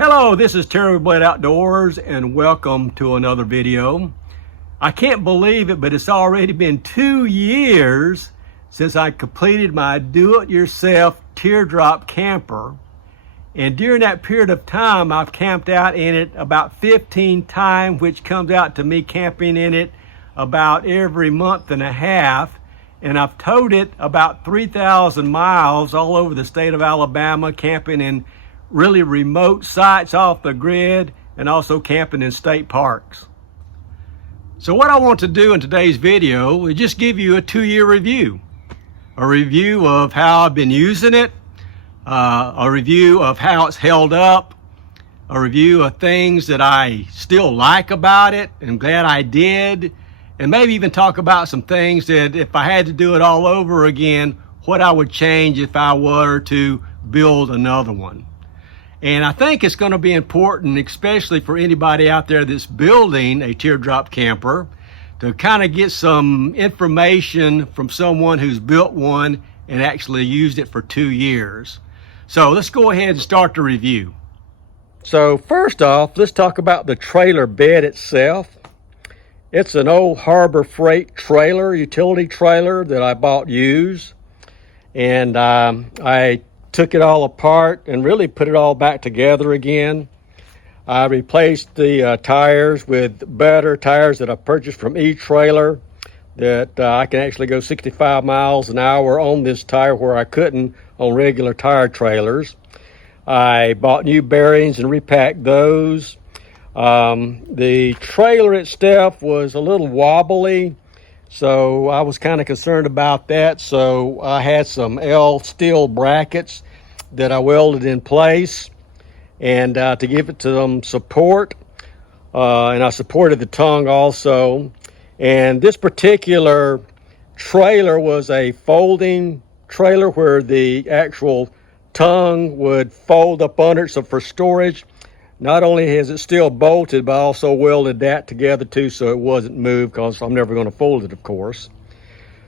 Hello, this is Teardrop Outdoors and welcome to another video. I can't believe it, but it's already been 2 years since I completed my do-it-yourself teardrop camper. And during that period of time, I've camped out in it about 15 times, which comes out to me camping in it about every month and a half. And I've towed it about 3,000 miles all over the state of Alabama, camping in really remote sites off the grid and also camping in state parks. So what I want to do in today's video is just give you a 2-year review. A review of how I've been using it, a review of how it's held up, a review of things that I still like about it and glad I did, and maybe even talk about some things that if I had to do it all over again, what I would change if I were to build another one. And I think it's going to be important, especially for anybody out there that's building a teardrop camper, to kind of get some information from someone who's built one and actually used it for 2 years. So let's go ahead and start the review. So first off, let's talk about the trailer bed itself. It's an old Harbor Freight trailer, utility trailer that I bought used. And I took it all apart and really put it all back together again. I replaced the tires with better tires that I purchased from E-Trailer that I can actually go 65 miles an hour on this tire where I couldn't on regular tire trailers. I bought new bearings and repacked those. The trailer itself was a little wobbly, so I was kind of concerned about that. So I had some L steel brackets that I welded in place and to give it to them support. And I supported the tongue also. And this particular trailer was a folding trailer where the actual tongue would fold up under it, so for storage. Not only is it still bolted, but I also welded that together too so it wasn't moved, because I'm never going to fold it, of course.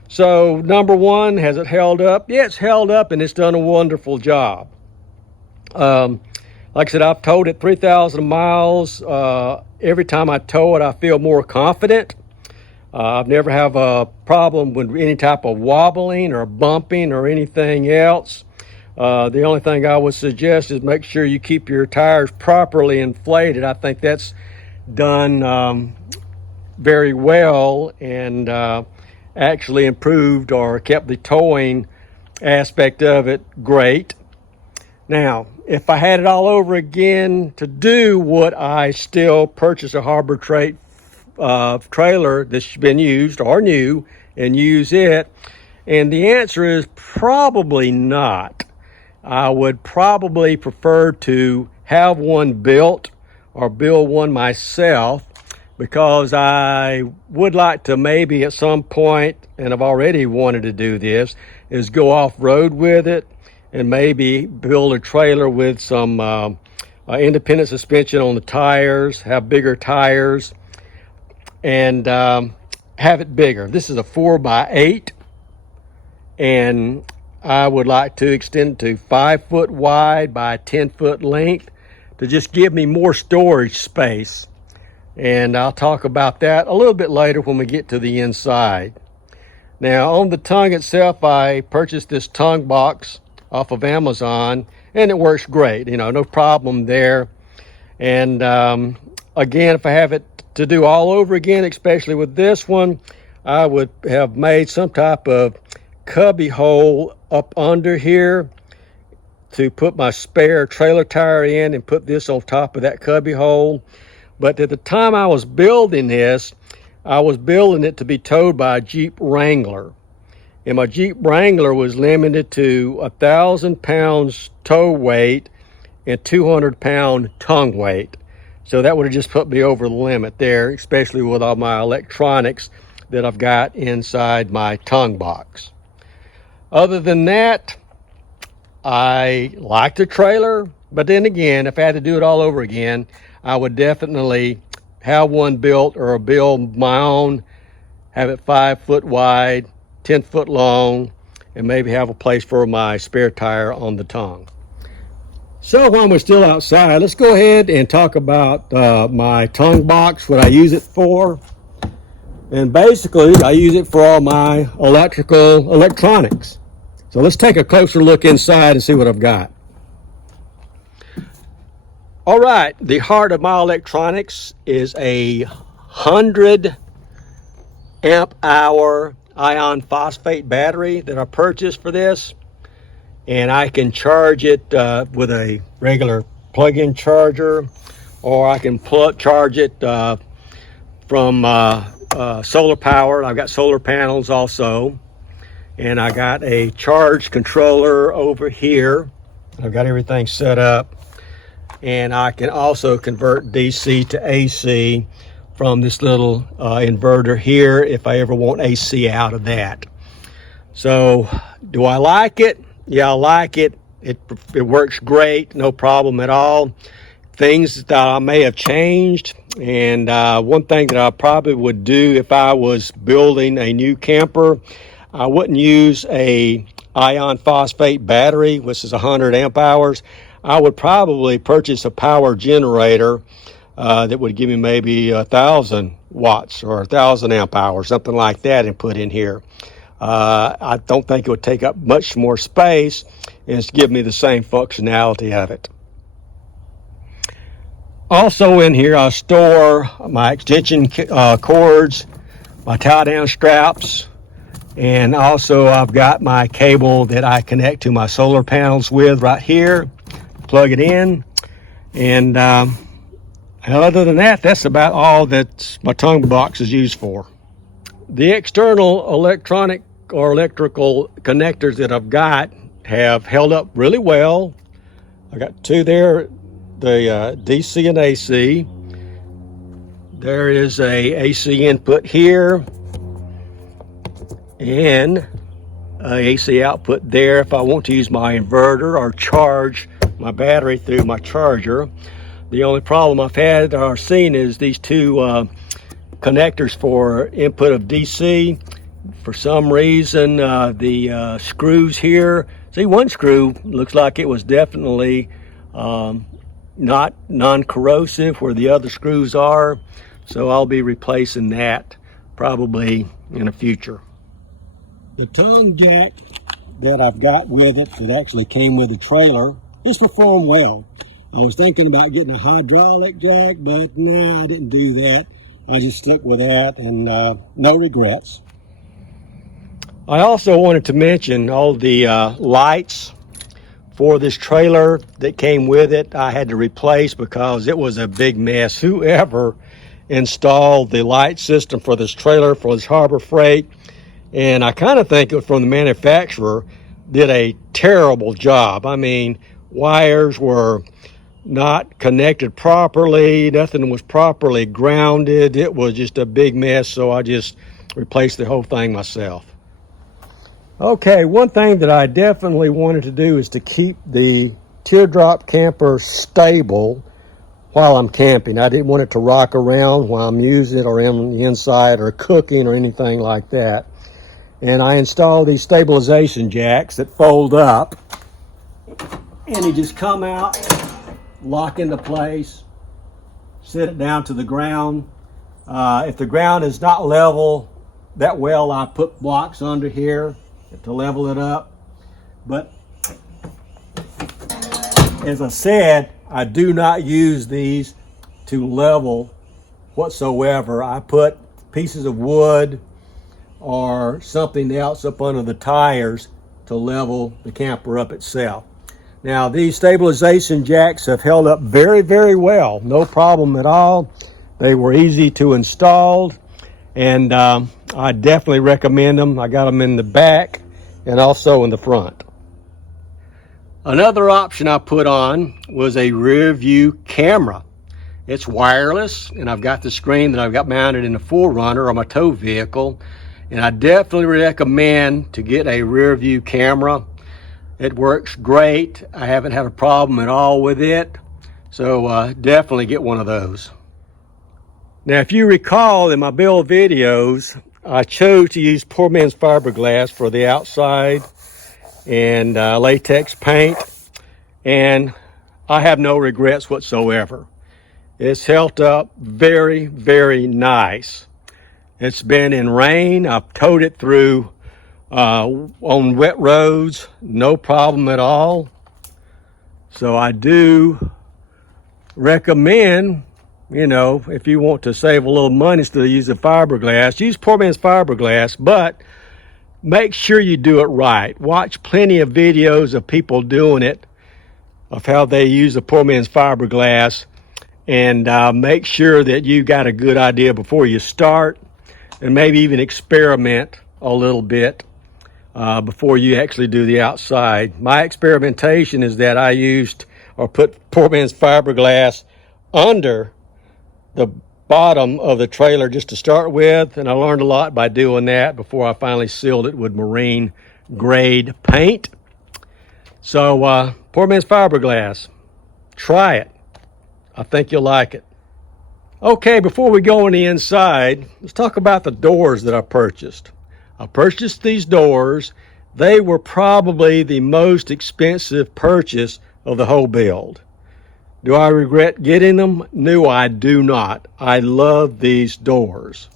So number one, has it held up? Yeah, it's held up and it's done a wonderful job. Like I said, I've towed it 3,000 miles. Every time I tow it, I feel more confident. I've never have a problem with any type of wobbling or bumping or anything else. The only thing I would suggest is make sure you keep your tires properly inflated. I think that's done very well and actually improved or kept the towing aspect of it great. Now, if I had it all over again to do, would I still purchase a Harbor Freight trailer that's been used or new and use it? And the answer is probably not. I would probably prefer to have one built or build one myself, because I would like to maybe at some point, and I've already wanted to do this, is go off-road with it and maybe build a trailer with some independent suspension on the tires, have bigger tires, and have it bigger. This is a 4x8, and I would like to extend it to 5 foot wide by 10 foot length to just give me more storage space. And I'll talk about that a little bit later when we get to the inside. Now, on the tongue itself, I purchased this tongue box off of Amazon, and it works great. You know, no problem there. And again, if I have it to do all over again, especially with this one, I would have made some type of cubby hole up under here to put my spare trailer tire in and put this on top of that cubby hole. But at the time I was building this, I was building it to be towed by a Jeep Wrangler. And my Jeep Wrangler was limited to 1,000 pounds tow weight and 200 pound tongue weight. So that would have just put me over the limit there, especially with all my electronics that I've got inside my tongue box. Other than that, I like the trailer, but then again, if I had to do it all over again, I would definitely have one built or build my own, have it 5 foot wide, 10 foot long, and maybe have a place for my spare tire on the tongue. So while we're still outside, let's go ahead and talk about my tongue box, what I use it for. And basically, I use it for all my electronics. So let's take a closer look inside and see what I've got. All right, the heart of my electronics is a 100 amp hour iron phosphate battery that I purchased for this. And I can charge it with a regular plug-in charger, or I can charge it from solar power. I've got solar panels also, and I got a charge controller over here. I've got everything set up, and I can also convert DC to AC from this little inverter here if I ever want AC out of that. So do I like it? Yeah, I like it. It works great, no problem at all. Things that I may have changed, and one thing that I probably would do if I was building a new camper, I wouldn't use a iron phosphate battery, which is 100 amp hours. I would probably purchase a power generator that would give me maybe 1,000 watts or 1,000 amp hours, something like that, and put in here. I don't think it would take up much more space, and it's give me the same functionality of it. Also in here, I store my extension cords, my tie down straps, and also I've got my cable that I connect to my solar panels with right here. Plug it in, and other than that, that's about all that my tongue box is used for. The external electrical connectors that I've got have held up really well. I got two there, the DC and AC. There is a AC input here and a AC output there if I want to use my inverter or charge my battery through my charger. The only problem I've had or seen is these two connectors for input of DC. For some reason, the screws here, see, one screw looks like it was definitely not non-corrosive where the other screws are. So I'll be replacing that probably in the future. The tongue jack that I've got with it that actually came with the trailer, it's performed well. I was thinking about getting a hydraulic jack, but no, I didn't do that. I just stuck with that, and no regrets. I also wanted to mention all the lights for this trailer that came with it. I had to replace because it was a big mess. Whoever installed the light system for this trailer, for this Harbor Freight, and I kind of think it was from the manufacturer, did a terrible job. I mean, wires were not connected properly, nothing was properly grounded. It was just a big mess, so I just replaced the whole thing myself. Okay, one thing that I definitely wanted to do is to keep the Teardrop camper stable while I'm camping. I didn't want it to rock around while I'm using it or in the inside or cooking or anything like that. And I installed these stabilization jacks that fold up, and you just come out, lock into place, set it down to the ground. If the ground is not level that well, I put blocks under here to level it up. But as I said, I do not use these to level whatsoever. I put pieces of wood or something else up under the tires to level the camper up itself. Now, these stabilization jacks have held up very, very well. No problem at all. They were easy to install, and I definitely recommend them. I got them in the back and also in the front. Another option I put on was a rear view camera. It's wireless, and I've got the screen that I've got mounted in the 4Runner or my tow vehicle, and I definitely recommend to get a rear view camera. It works great. I haven't had a problem at all with it. So definitely get one of those. Now, if you recall in my build videos, I chose to use poor man's fiberglass for the outside and latex paint. And I have no regrets whatsoever. It's held up very, very nice. It's been in rain. I've towed it through on wet roads, no problem at all. So I do recommend, you know, if you want to save a little money instead of using fiberglass, use poor man's fiberglass, but make sure you do it right. Watch plenty of videos of people doing it, of how they use the poor man's fiberglass, and make sure that you got a good idea before you start, and maybe even experiment a little bit before you actually do the outside. My experimentation is that I used or put poor man's fiberglass under the bottom of the trailer just to start with, and I learned a lot by doing that before I finally sealed it with marine grade paint. So poor man's fiberglass, try it. I think you'll like it. Okay, before we go on the inside, let's talk about the doors that I purchased. I purchased these doors. They were probably the most expensive purchase of the whole build. Do I regret getting them? No, I do not. I love these doors.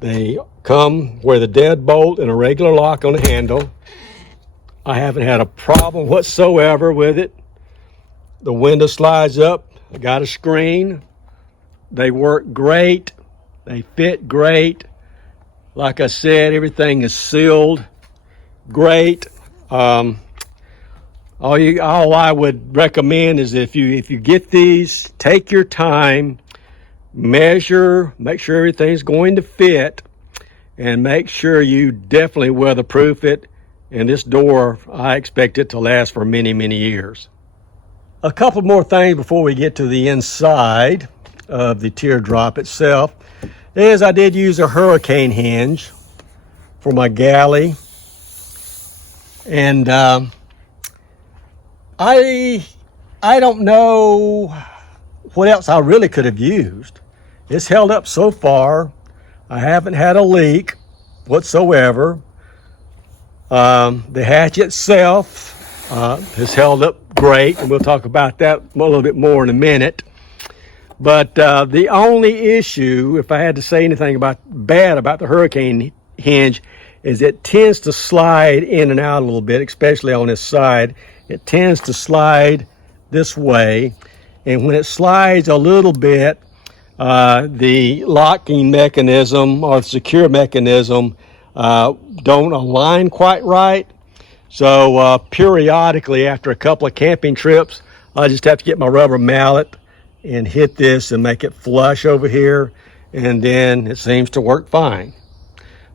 They come with a deadbolt and a regular lock on the handle. I haven't had a problem whatsoever with it. The window slides up. I got a screen. They work great. They fit great. Like I said, everything is sealed great. All I would recommend is if you get these, take your time, measure, make sure everything's going to fit, and make sure you definitely weatherproof it. And this door, I expect it to last for many, many years. A couple more things before we get to the inside of the Teardrop itself is I did use a hurricane hinge for my galley. And I don't know what else I really could have used. It's held up so far. I haven't had a leak whatsoever. The hatch itself has held up great, and we'll talk about that a little bit more in a minute. But the only issue, if I had to say anything bad about the hurricane hinge, is it tends to slide in and out a little bit, especially on this side. It tends to slide this way, and when it slides a little bit, the locking mechanism or the secure mechanism don't align quite right. So periodically, after a couple of camping trips, I just have to get my rubber mallet and hit this and make it flush over here, and then it seems to work fine.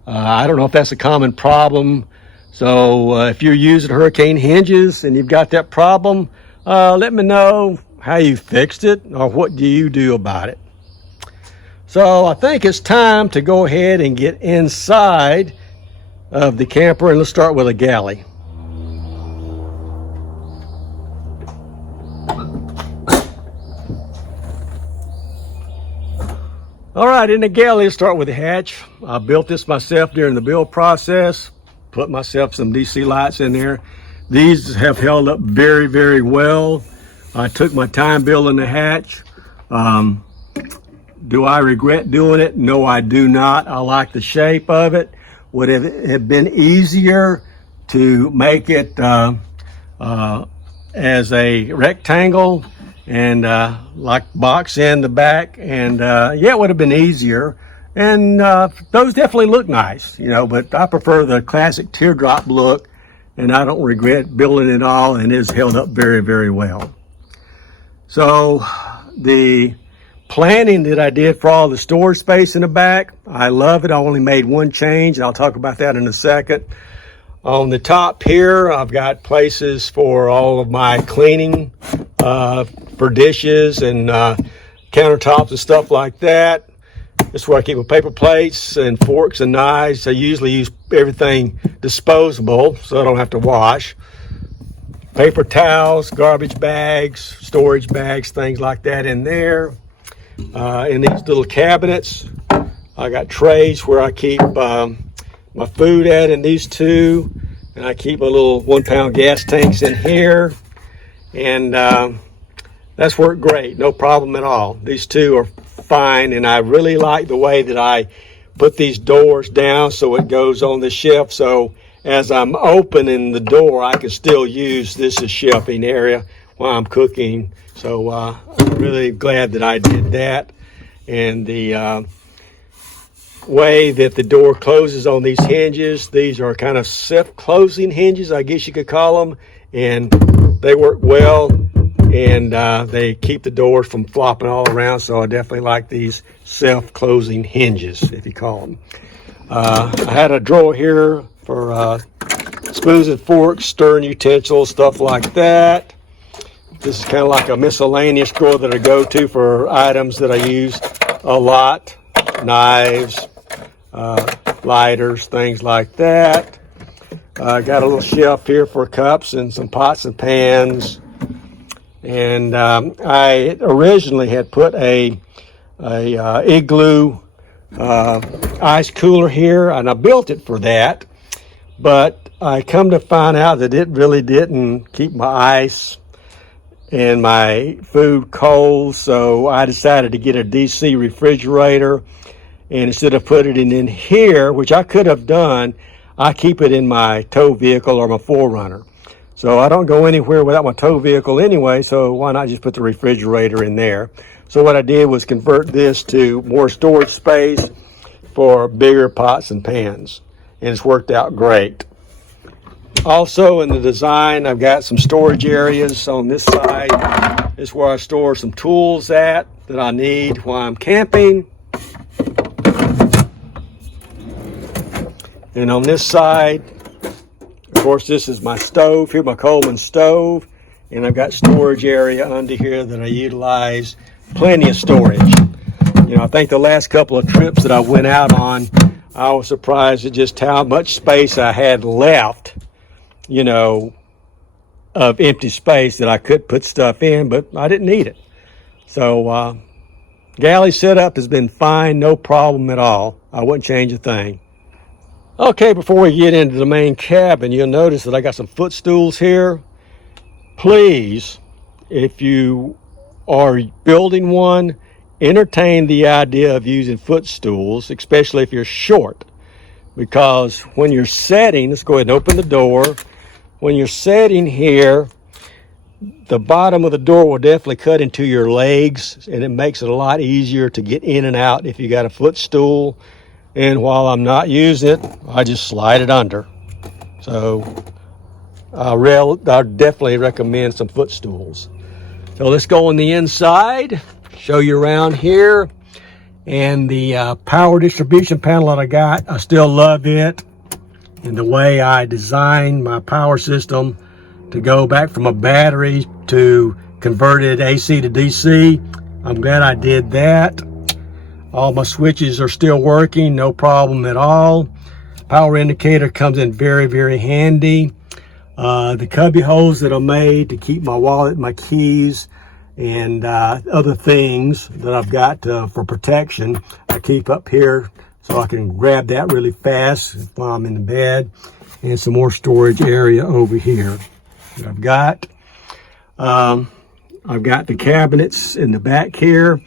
I don't know if that's a common problem. So if you're using hurricane hinges and you've got that problem, let me know how you fixed it or what do you do about it. So I think it's time to go ahead and get inside of the camper, and let's start with a galley. All right, in the galley, let's start with the hatch. I built this myself during the build process, put myself some DC lights in there. These have held up very, very well. I took my time building the hatch. Do I regret doing it? No, I do not. I like the shape of it. Would it have been easier to make it as a rectangle and like box in the back? And yeah, it would have been easier. And those definitely look nice, you know, but I prefer the classic teardrop look, and I don't regret building it all, and it's held up very, very well. So the planning that I did for all the storage space in the back, I love it. I only made one change, and I'll talk about that in a second. On the top here, I've got places for all of my cleaning, for dishes and countertops and stuff like that. This is where I keep my paper plates and forks and knives. I usually use everything disposable so I don't have to wash. Paper towels, garbage bags, storage bags, things like that in there. In these little cabinets, I got trays where I keep my food at in these two, and I keep my little 1-pound gas tanks in here. And That's worked great, no problem at all. These two are fine, and I really like the way that I put these doors down so it goes on the shelf. So as I'm opening the door, I can still use this as shelving area while I'm cooking. So I'm really glad that I did that. And the way that the door closes on these hinges, these are kind of self-closing hinges, I guess you could call them, and they work well, and they keep the doors from flopping all around. So I definitely like these self-closing hinges, if you call them. I had a drawer here for spoons and forks, stirring utensils, stuff like that. This is kind of like a miscellaneous drawer that I go to for items that I use a lot. Knives, lighters, things like that. Got a little shelf here for cups and some pots and pans. And I originally had put a Igloo ice cooler here, and I built it for that. But I come to find out that it really didn't keep my ice and my food cold, so I decided to get a DC refrigerator, and instead of putting it in here, which I could have done, I keep it in my tow vehicle or my 4Runner. So I don't go anywhere without my tow vehicle anyway, so why not just put the refrigerator in there? So what I did was convert this to more storage space for bigger pots and pans, and it's worked out great. Also in the design, I've got some storage areas on this side. This is where I store some tools that I need while I'm camping. And on this side, of course, this is my stove here, my Coleman stove. And I've got storage area under here that I utilize, plenty of storage. You know, I think the last couple of trips that I went out on, I was surprised at just how much space I had left, you know, of empty space that I could put stuff in, but I didn't need it. So galley setup has been fine, no problem at all. I wouldn't change a thing. Okay, before we get into the main cabin, you'll notice that I got some footstools here. Please, if you are building one, entertain the idea of using footstools, especially if you're short, because when you're setting, let's go ahead and open the door. When you're setting here, the bottom of the door will definitely cut into your legs, and it makes it a lot easier to get in and out if you got a footstool. And while I'm not using it, I just slide it under. So I definitely recommend some footstools. So let's go on the inside, show you around here. And the power distribution panel that I got, I still love it. And the way I designed my power system to go back from a battery to converted AC to DC, I'm glad I did that. All my switches are still working, no problem at all. Power indicator comes in very, very handy. The cubby holes that I made to keep my wallet, my keys, and other things that I've got for protection, I keep up here so I can grab that really fast while I'm in the bed. And some more storage area over here that I've got. I've got the cabinets in the back here,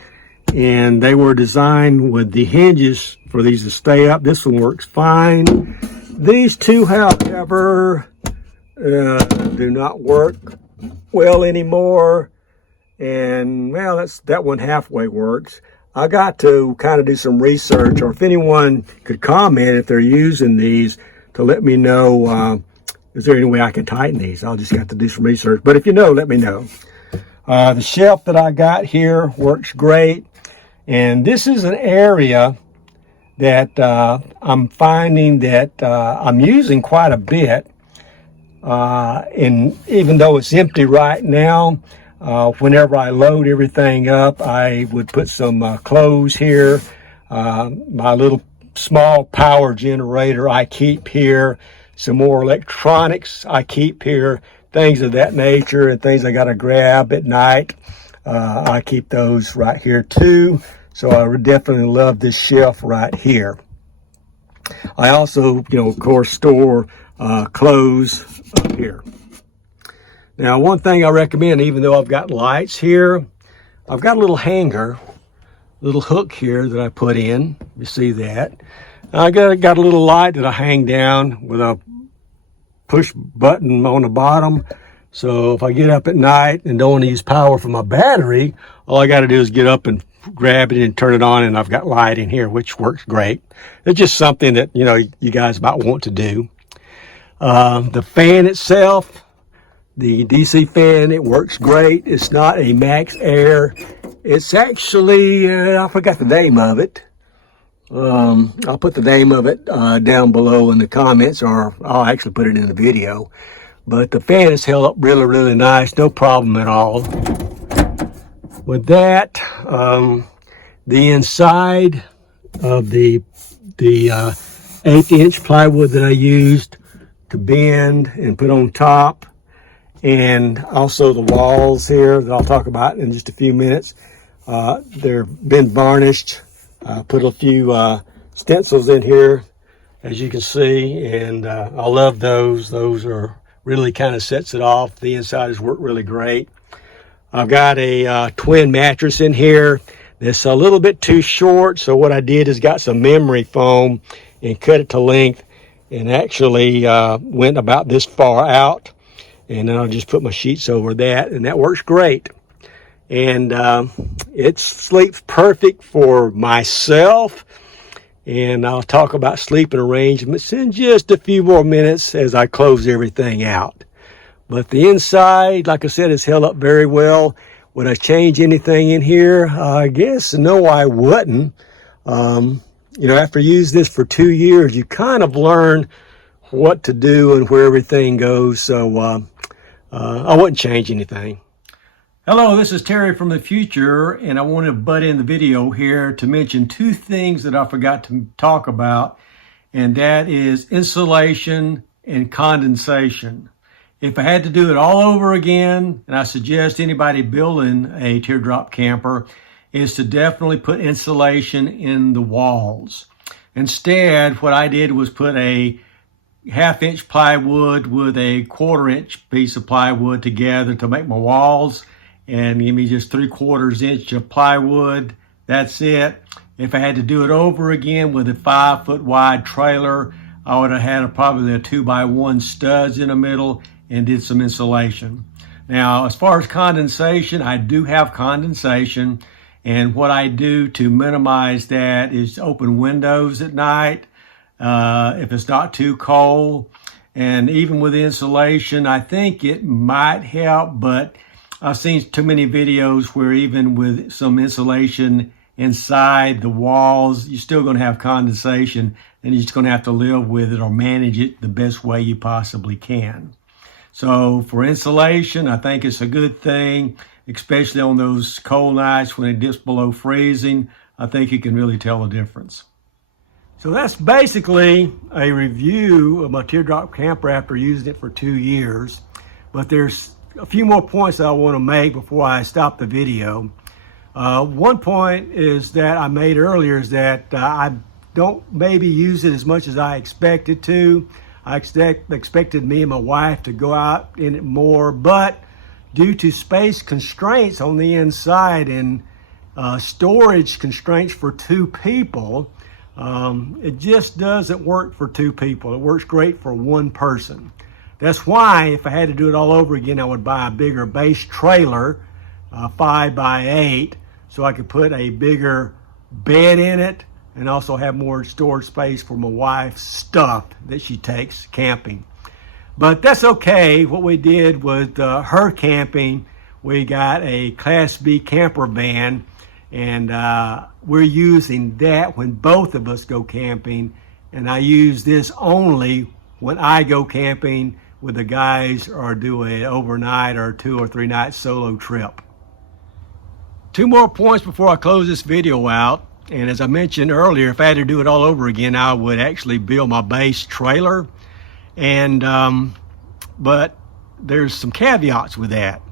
and they were designed with the hinges for these to stay up. This one works fine. These two, however, do not work well anymore. And well, that one halfway works. I got to kind of do some research, or if anyone could comment if they're using these, to let me know, is there any way I can tighten these? I'll just have to do some research. But if you know, let me know. The shelf that I got here works great. And this is an area that I'm finding that I'm using quite a bit. And even though it's empty right now, whenever I load everything up, I would put some clothes here. My little small power generator I keep here. Some more electronics I keep here. Things of that nature, and things I got to grab at night. I keep those right here too. So I would definitely love this shelf right here. I also, of course, store clothes up here. Now, one thing I recommend, even though I've got lights here, I've got a little hanger, little hook here that I put in. You see that? I got a little light that I hang down with a push button on the bottom. So if I get up at night and don't want to use power for my battery, all I got to do is get up and grab it and turn it on, and I've got light in here, which works great. It's just something that, you know, you guys might want to do. The fan itself, the DC fan, it works great. It's not a max air. It's actually, I forgot the name of it. I'll put the name of it down below in the comments, or I'll actually put it in the video. But the fan is held up really, really nice. No problem at all. With that, the inside of the 1/8" plywood that I used to bend and put on top, and also the walls here that I'll talk about in just a few minutes, they're been varnished. Put a few stencils in here, as you can see, and I love those. Those are really kind of sets it off. The inside has worked really great. I've got a twin mattress in here that's a little bit too short, so what I did is got some memory foam and cut it to length, and actually went about this far out, and then I'll just put my sheets over that, and that works great. And it sleeps perfect for myself, and I'll talk about sleeping arrangements in just a few more minutes as I close everything out. But the inside, like I said, is held up very well. Would I change anything in here? I guess no, I wouldn't. You know, after using this for 2 years, you kind of learn what to do and where everything goes. So I wouldn't change anything. Hello, this is Terry from the future, and I want to butt in the video here to mention 2 things that I forgot to talk about, and that is insulation and condensation. If I had to do it all over again, and I suggest anybody building a teardrop camper, is to definitely put insulation in the walls. Instead, what I did was put a 1/2" plywood with a 1/4" piece of plywood together to make my walls, and give me just 3/4 inch of plywood. That's it. If I had to do it over again with a 5-foot wide trailer, I would have had probably a 2x1 studs in the middle and did some insulation. Now, as far as condensation, I do have condensation, and what I do to minimize that is open windows at night if it's not too cold. And even with insulation, I think it might help, but I've seen too many videos where even with some insulation inside the walls, you're still going to have condensation, and you're just going to have to live with it or manage it the best way you possibly can. So for insulation, I think it's a good thing, especially on those cold nights when it dips below freezing. I think you can really tell the difference. So that's basically a review of my teardrop camper after using it for 2 years. But there's a few more points that I want to make before I stop the video. One point is that I made earlier is that I don't maybe use it as much as I expected to. I expected me and my wife to go out in it more, but due to space constraints on the inside and storage constraints for 2 people, it just doesn't work for 2 people. It works great for 1 person. That's why if I had to do it all over again, I would buy a bigger base trailer, 5x8, so I could put a bigger bed in it and also have more storage space for my wife's stuff that she takes camping. But that's okay. What we did with her camping, we got a Class B camper van, and we're using that when both of us go camping, and I use this only when I go camping with the guys or do an overnight or 2 or 3 night solo trip. 2 more points before I close this video out. And as I mentioned earlier, if I had to do it all over again, I would actually build my base trailer. And but there's some caveats with that.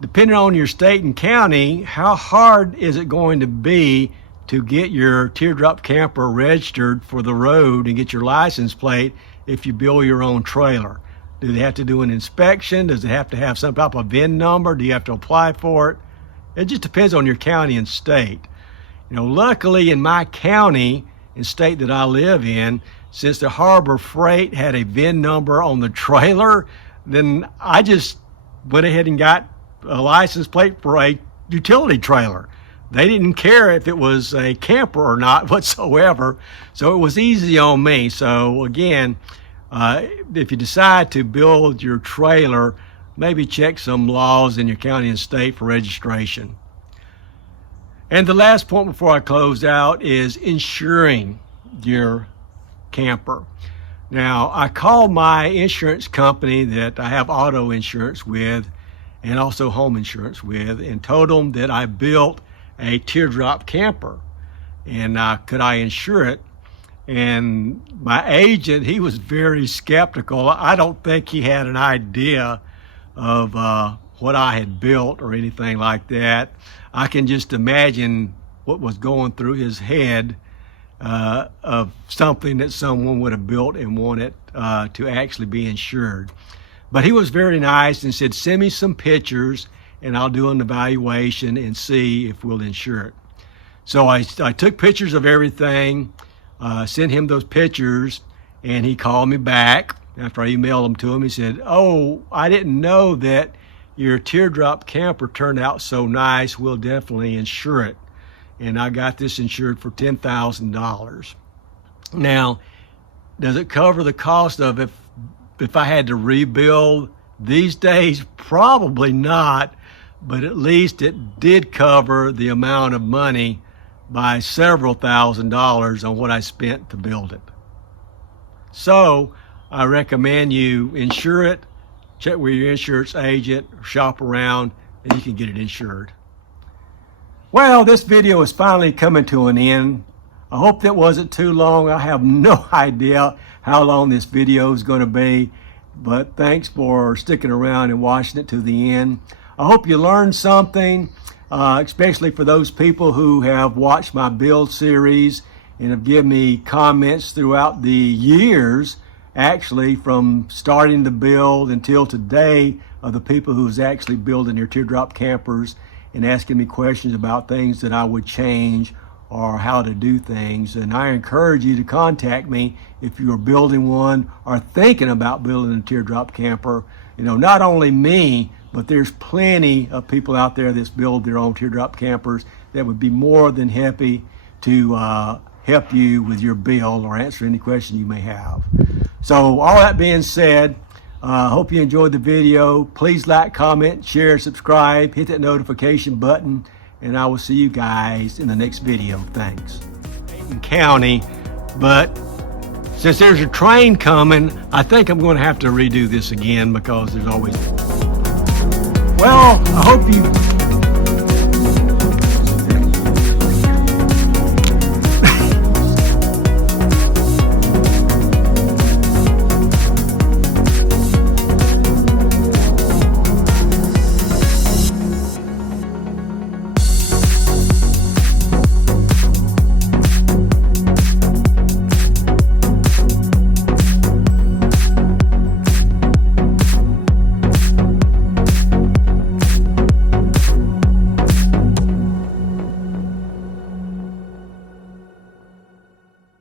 Depending on your state and county, how hard is it going to be to get your teardrop camper registered for the road and get your license plate if you build your own trailer? Do they have to do an inspection? Does it have to have some type of VIN number? Do you have to apply for it? It just depends on your county and state. Luckily in my county and state that I live in, since the Harbor Freight had a VIN number on the trailer, then I just went ahead and got a license plate for a utility trailer. They didn't care if it was a camper or not whatsoever, so it was easy on me. So again, if you decide to build your trailer, maybe check some laws in your county and state for registration. And the last point before I close out is insuring your camper. Now, I called my insurance company that I have auto insurance with and also home insurance with, and told them that I built a Teardrop camper and could I insure it. And my agent, he was very skeptical. I don't think he had an idea of what I had built or anything like that. I can just imagine what was going through his head of something that someone would have built and wanted to actually be insured. But he was very nice and said, send me some pictures and I'll do an evaluation and see if we'll insure it. So I took pictures of everything, sent him those pictures, and he called me back after I emailed them to him. He said, oh, I didn't know that your Teardrop camper turned out so nice. We'll definitely insure it. And I got this insured for $10,000. Now, does it cover the cost of if I had to rebuild these days? Probably not, but at least it did cover the amount of money by several $1,000s on what I spent to build it. So I recommend you insure it, check with your insurance agent, shop around, and you can get it insured. Well, this video is finally coming to an end. I hope that wasn't too long. I have no idea how long this video is going to be, but thanks for sticking around and watching it to the end. I hope you learned something, especially for those people who have watched my build series and have given me comments throughout the years, actually from starting the build until today, of the people who's actually building their Teardrop campers and asking me questions about things that I would change or how to do things. And I encourage you to contact me if you're building one or thinking about building a Teardrop camper. Not only me, but there's plenty of people out there that build their own Teardrop campers that would be more than happy to help you with your build or answer any question you may have. So all that being said, hope you enjoyed the video. Please like, comment, share, subscribe, hit that notification button, and I will see you guys in the next video. Thanks. County, but since there's a train coming, I think I'm going to have to redo this again because there's always... Well, I hope you